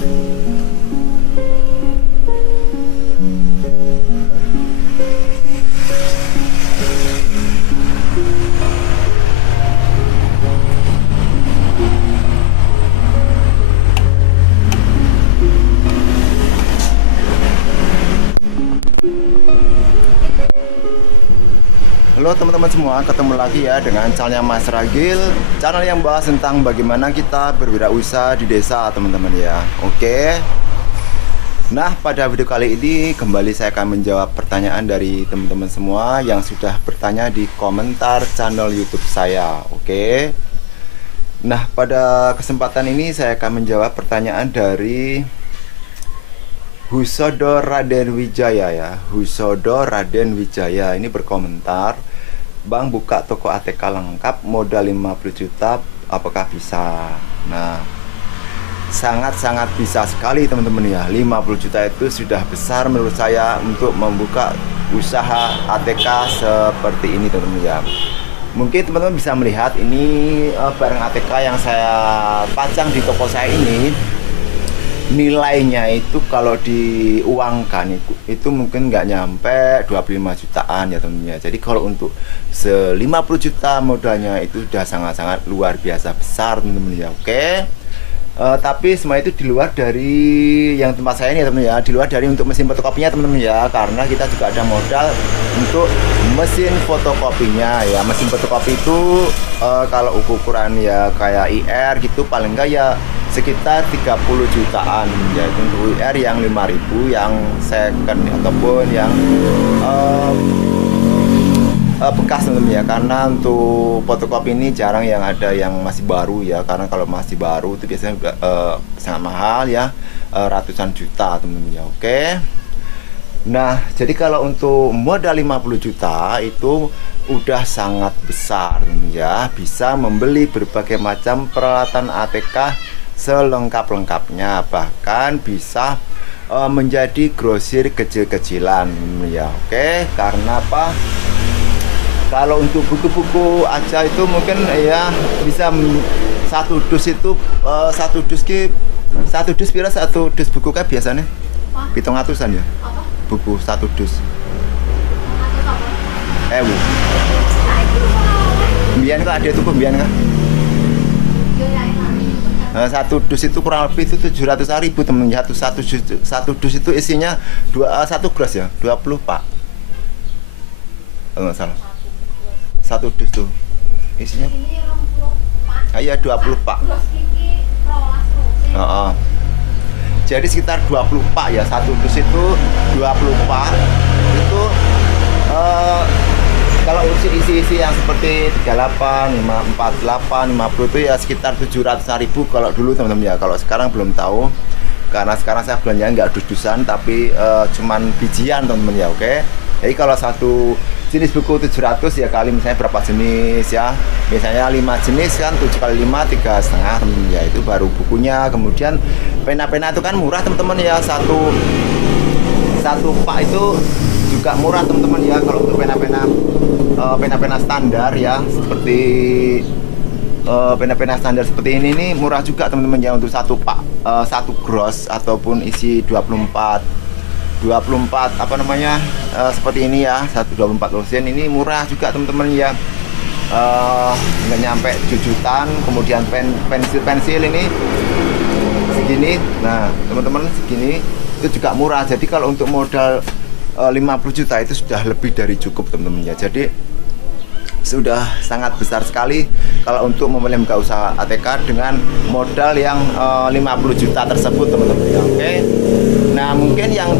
Halo teman-teman semua, ketemu lagi ya dengan channelnya Mas Ragil, channel yang bahas tentang bagaimana kita berwirausaha di desa teman-teman ya. Oke. Nah, pada video kali ini kembali saya akan menjawab pertanyaan dari teman-teman semua yang sudah bertanya di komentar channel YouTube saya. Oke. Nah, pada kesempatan ini saya akan menjawab pertanyaan dari Husodo Raden Wijaya ya. Husodo Raden Wijaya ini berkomentar, "Bang, buka toko ATK lengkap modal 50 juta, apakah bisa?" Nah, sangat-sangat bisa sekali teman-teman ya. 50 juta itu sudah besar menurut saya untuk membuka usaha ATK seperti ini teman-teman ya. Mungkin teman-teman bisa melihat ini barang ATK yang saya pajang di toko saya ini. Nilainya itu kalau diuangkan itu mungkin nggak nyampe 25 jutaan ya temennya. Jadi kalau untuk 50 juta modalnya itu udah sangat-sangat luar biasa besar temen-temen ya. Oke. Tapi semua itu di luar dari yang tempat saya ini ya temen ya, di luar dari untuk mesin fotokopinya temen-temen ya, karena kita juga ada modal untuk mesin fotokopinya ya. Mesin fotokopi itu kalau ukuran ya kayak IR gitu paling enggak ya sekitar 30 jutaan ya, untuk IR yang 5000 yang second ataupun yang bekas teman-teman ya, karena untuk fotokopi ini jarang yang ada yang masih baru ya, karena kalau masih baru itu biasanya sangat mahal ya, ratusan juta teman-teman ya. Oke. Nah, jadi kalau untuk modal 50 juta itu udah sangat besar ya, bisa membeli berbagai macam peralatan ATK selengkap-lengkapnya, bahkan bisa menjadi grosir kecil-kecilan ya. Oke, karena apa? Kalau untuk buku-buku aja itu mungkin ya bisa satu dus itu satu dus pira satu dus buku kan biasanya 700-an ya. Buku satu dus. Mbiyen kok ada tuku mbiyen kan? Satu dus itu kurang lebih itu 700.000 temen ya. Satu dus itu isinya satu gros ya, 20 pak kalau nggak salah. Satu dus tuh isinya iya 20 pak. Jadi sekitar 20 pak ya, satu dus itu 20 pak itu kalau isi-isi yang seperti 38, 48, 50 itu ya sekitar 700.000 kalau dulu teman-teman ya. Kalau sekarang belum tahu, karena sekarang saya belanjanya nggak dus-dusan tapi cuman bijian teman-teman ya. Oke. Jadi kalau satu jenis buku 700 ya kali misalnya berapa jenis ya, misalnya 5 jenis kan 7 kali 5 3,5 teman-teman ya, itu baru bukunya. Kemudian pena-pena itu kan murah teman-teman ya, satu pak itu juga murah teman-teman ya. Kalau untuk pena-pena standar ya, seperti pena-pena standar seperti ini nih murah juga teman-teman ya, untuk satu pak satu gross ataupun isi 24 apa namanya seperti ini ya, 124 losen ini murah juga teman-teman ya, nggak nyampe jutaan. Kemudian pensil ini segini, nah teman-teman segini itu juga murah. Jadi kalau untuk modal 50 juta itu sudah lebih dari cukup teman-teman ya. Jadi sudah sangat besar sekali kalau untuk memulai buka usaha ATK dengan modal yang 50 juta tersebut teman-teman ya. Oke. Nah, mungkin yang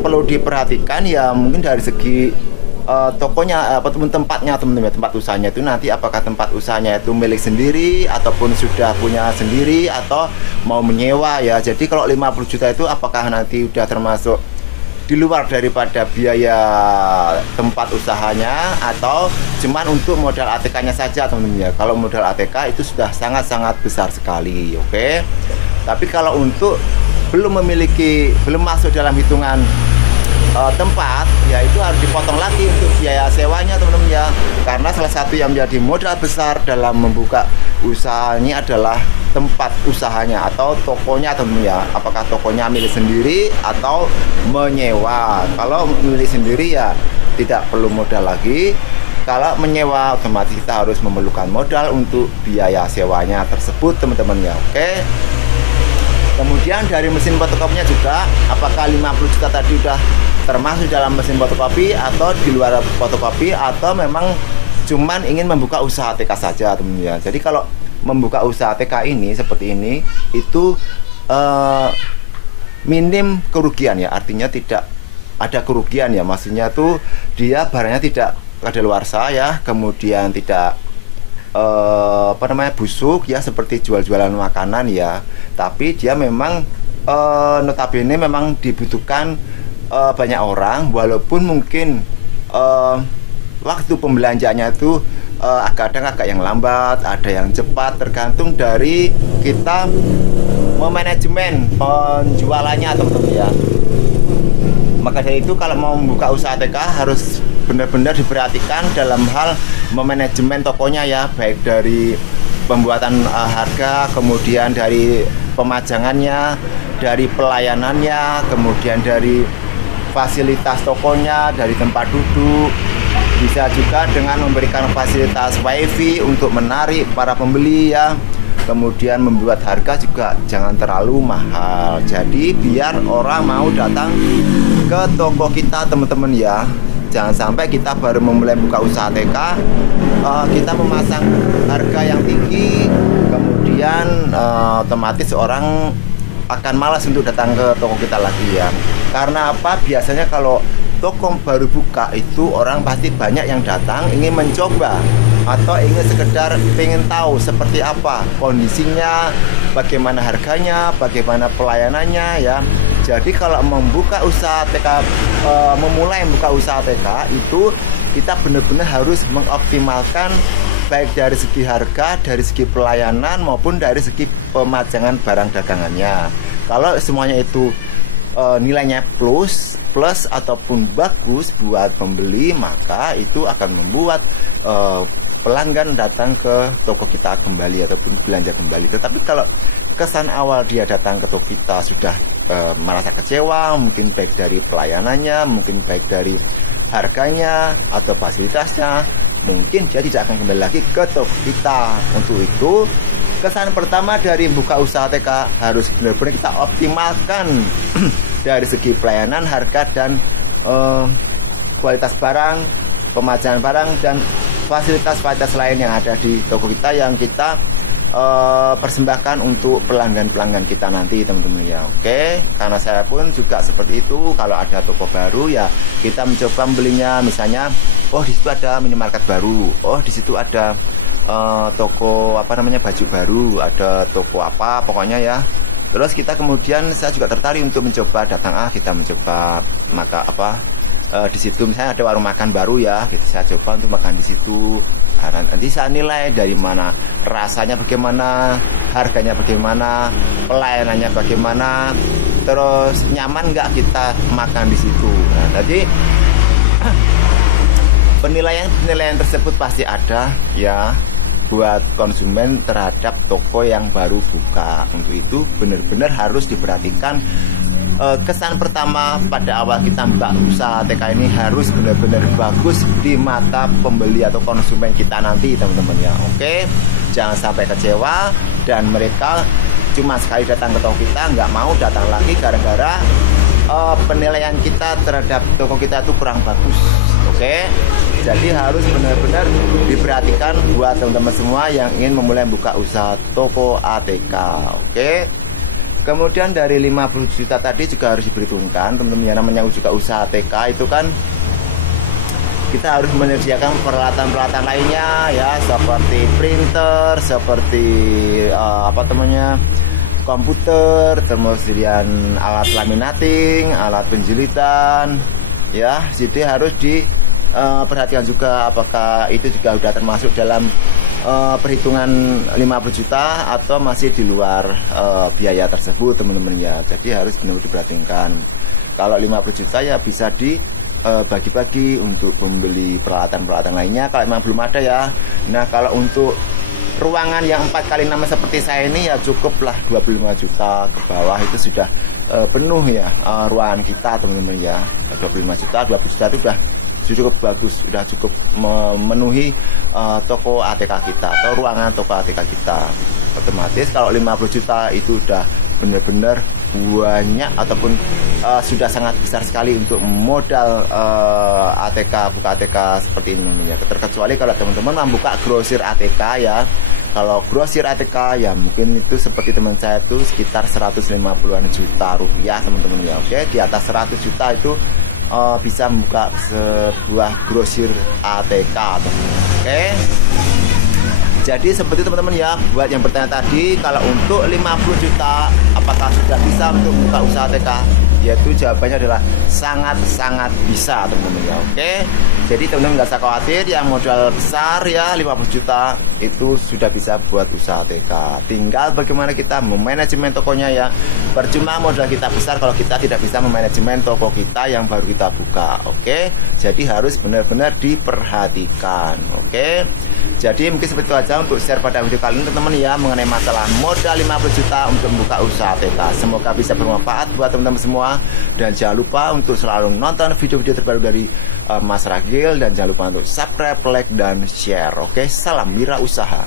perlu diperhatikan ya mungkin dari segi tokonya ataupun tempatnya teman-teman ya, tempat usahanya itu nanti apakah tempat usahanya itu milik sendiri ataupun sudah punya sendiri atau mau menyewa ya. Jadi kalau 50 juta itu apakah nanti udah termasuk di luar daripada biaya tempat usahanya atau cuman untuk modal ATK-nya saja teman-teman ya. Kalau modal ATK itu sudah sangat-sangat besar sekali. Oke. Tapi kalau untuk belum masuk dalam hitungan tempat, ya itu harus dipotong lagi untuk biaya sewanya teman-teman ya. Karena salah satu yang menjadi modal besar dalam membuka usaha ini adalah tempat usahanya atau tokonya teman-teman ya. Apakah tokonya milik sendiri atau menyewa. Kalau milik sendiri ya tidak perlu modal lagi. Kalau menyewa otomatis kita harus memerlukan modal untuk biaya sewanya tersebut teman-teman ya. Oke. Kemudian dari mesin fotokopinya juga, apakah 50 juta tadi udah termasuk dalam mesin fotokopi atau di luar fotokopi, atau memang cuman ingin membuka usaha ATK saja teman-teman ya. Jadi kalau membuka usaha ATK ini seperti ini itu minim kerugian ya, artinya tidak ada kerugian ya, maksudnya tuh dia barangnya tidak kadaluarsa ya, kemudian tidak busuk ya, seperti jual-jualan makanan ya, tapi dia memang notabene memang dibutuhkan banyak orang, walaupun mungkin waktu pembelanjaannya itu kadang agak yang lambat, ada yang cepat, tergantung dari kita memanajemen penjualannya teman-teman ya. Maka dari itu kalau mau membuka usaha ATK harus benar-benar diperhatikan dalam hal memanajemen tokonya ya, baik dari pembuatan harga, kemudian dari pemajangannya, dari pelayanannya, kemudian dari fasilitas tokonya, dari tempat duduk, bisa juga dengan memberikan fasilitas wifi untuk menarik para pembeli ya. Kemudian membuat harga juga jangan terlalu mahal, jadi biar orang mau datang ke toko kita teman-teman ya. Jangan sampai kita baru memulai buka usaha ATK kita memasang harga yang tinggi, kemudian otomatis orang akan malas untuk datang ke toko kita lagi ya. Karena apa? Biasanya kalau toko baru buka itu orang pasti banyak yang datang ingin mencoba atau ingin sekedar pengen tahu seperti apa kondisinya, bagaimana harganya, bagaimana pelayanannya ya. Jadi kalau membuka usaha ATK, memulai membuka usaha ATK itu kita benar-benar harus mengoptimalkan baik dari segi harga, dari segi pelayanan maupun dari segi pemajangan barang dagangannya. Kalau semuanya itu nilainya plus ataupun bagus buat pembeli, maka itu akan membuat pelanggan datang ke toko kita kembali ataupun belanja kembali. Tetapi kalau kesan awal dia datang ke toko kita sudah merasa kecewa, mungkin baik dari pelayanannya, mungkin baik dari harganya atau fasilitasnya, mungkin dia tidak akan kembali lagi ke toko kita. Untuk itu kesan pertama dari buka usaha ATK harus benar-benar kita optimalkan dari segi pelayanan, harga, dan kualitas barang, pemajangan barang, dan fasilitas-fasilitas lain yang ada di toko kita yang kita persembahkan untuk pelanggan-pelanggan kita nanti teman-teman ya. Oke, karena saya pun juga seperti itu. Kalau ada toko baru ya kita mencoba membelinya, misalnya oh di situ ada minimarket baru, oh di situ ada toko baju baru, ada toko apa pokoknya ya. Terus kita kemudian saya juga tertarik untuk mencoba datang kita mencoba maka di situ misalnya ada warung makan baru ya, gitu saya coba untuk makan di situ. Karena nanti saya nilai dari mana, rasanya bagaimana, harganya bagaimana, pelayanannya bagaimana, terus nyaman nggak kita makan di situ. Nah, jadi penilaian tersebut pasti ada ya buat konsumen terhadap toko yang baru buka. Untuk itu benar-benar harus diperhatikan kesan pertama pada awal kita buka usaha ATK ini harus benar-benar bagus di mata pembeli atau konsumen kita nanti teman-teman ya. Oke, jangan sampai kecewa dan mereka cuma sekali datang ke toko kita nggak mau datang lagi gara-gara penilaian kita terhadap toko kita itu kurang bagus. Oke, jadi harus benar-benar diperhatikan buat teman-teman semua yang ingin memulai buka usaha toko ATK. Oke, kemudian dari 50 juta tadi juga harus diperhitungkan teman-teman ya. Namanya juga usaha ATK itu kan kita harus menyediakan peralatan-peralatan lainnya ya, seperti printer, seperti komputer, kemudian alat laminating, alat penjilitan ya. Jadi harus diperhatikan juga apakah itu juga sudah termasuk dalam perhitungan 50 juta atau masih di luar biaya tersebut teman-teman ya. Jadi harus benar-benar diperhatikan. Kalau 50 juta ya bisa dibagi-bagi untuk membeli peralatan-peralatan lainnya kalau memang belum ada ya. Nah kalau untuk ruangan yang 4x6 seperti saya ini ya cukuplah 25 juta ke bawah itu sudah penuh ya ruangan kita teman-teman ya. 25 juta, 20 juta itu sudah cukup bagus, sudah cukup memenuhi toko ATK kita atau ruangan toko ATK kita. Otomatis kalau 50 juta itu udah benar-benar banyak ataupun sudah sangat besar sekali untuk modal ATK, buka ATK seperti ini ya. Terkecuali kalau teman-teman membuka grosir ATK ya. Kalau grosir ATK ya mungkin itu seperti teman saya itu sekitar 150-an juta rupiah teman-teman ya. Oke, di atas 100 juta itu bisa membuka sebuah grosir ATK teman-teman. Oke. Jadi seperti teman-teman ya, buat yang bertanya tadi kalau untuk 50 juta apakah sudah bisa untuk membuka usaha ATK? Yaitu jawabannya adalah sangat-sangat bisa teman-teman ya. Oke. Jadi teman-teman nggak usah khawatir, yang modal besar ya 50 juta itu sudah bisa buat usaha ATK. Tinggal bagaimana kita memanajemen tokonya ya. Percuma modal kita besar kalau kita tidak bisa memanajemen toko kita yang baru kita buka. Oke. Jadi harus benar-benar diperhatikan. Oke. Jadi mungkin seperti itu aja untuk share pada video kali ini teman-teman ya, mengenai masalah modal 50 juta untuk membuka usaha ATK. Semoga bisa bermanfaat buat teman-teman semua. Dan jangan lupa untuk selalu nonton video-video terbaru dari Mas Ragil. Dan jangan lupa untuk subscribe, like, dan share. Oke, salam wira usaha.